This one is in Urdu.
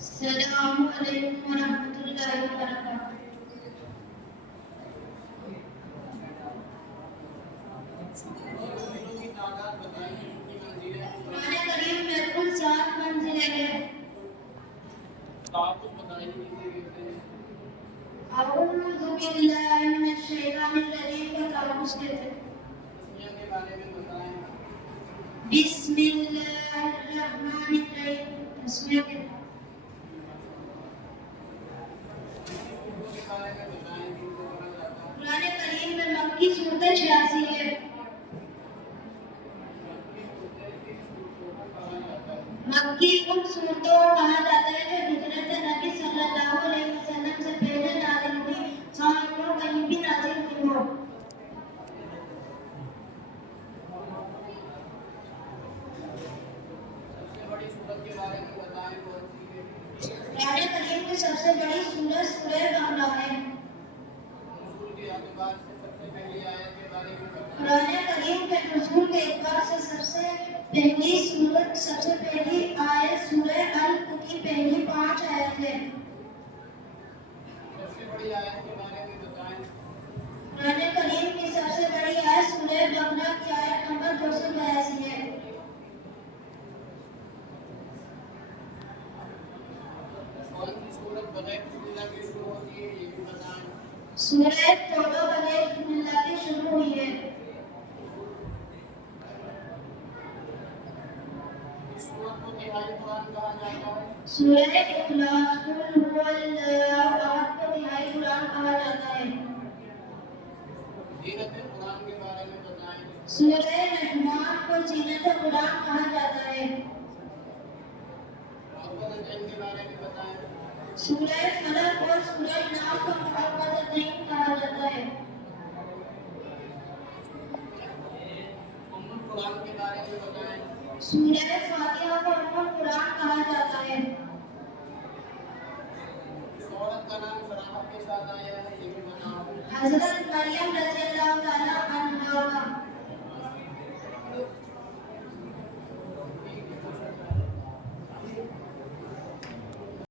السلام علیکم ورحمۃ اللہ وبرکاتہ۔ قرآن کریم میں کل 7 منزلیں ہیں۔ اعوذ باللہ من الشیطان الرجیم کا تعوذ کہتے ہیں۔ بسم اللہ الرحمن الرحیم تسمیہ کہتے ہیں۔ قرآن کریم میں مکی صورتیں 86 ہے۔ مکی ان صورتوں کو کہا جاتا ہے جو ہجرت نبی صلی اللہ علیہ وسلم سے پہلے نازل ہوئی، چاہے وہ کہیں بھی نازل ہوئی ہو۔ قرآن کریم کی سب سے بڑی سورت سورہ بقرہ ہے۔ قرآن کریم کے نزول کے اعتبار سے سب سے پہلی آیت سورہ الق کی پہلی 5 آیت ہے۔ قرآن کریم کی سب سے بڑی آیت سورہ بقرہ کی آیت نمبر 282 ہے۔ سورہ توبہ بغیر بسم اللہ کی شروع ہوئی ہے۔ سورہ اخلاص قل هو اللہ احد کو نہائی قرآن کہا جاتا ہے۔ سورہ رحمان کو زینت قرآن کہا جاتا ہے۔ سورہ فلق اور سورہ ناس کو معوذتین کہا جاتا ہے۔ سورہ فاتحہ کو ام القرآن کہا جاتا ہے۔ حضرت مریم رضی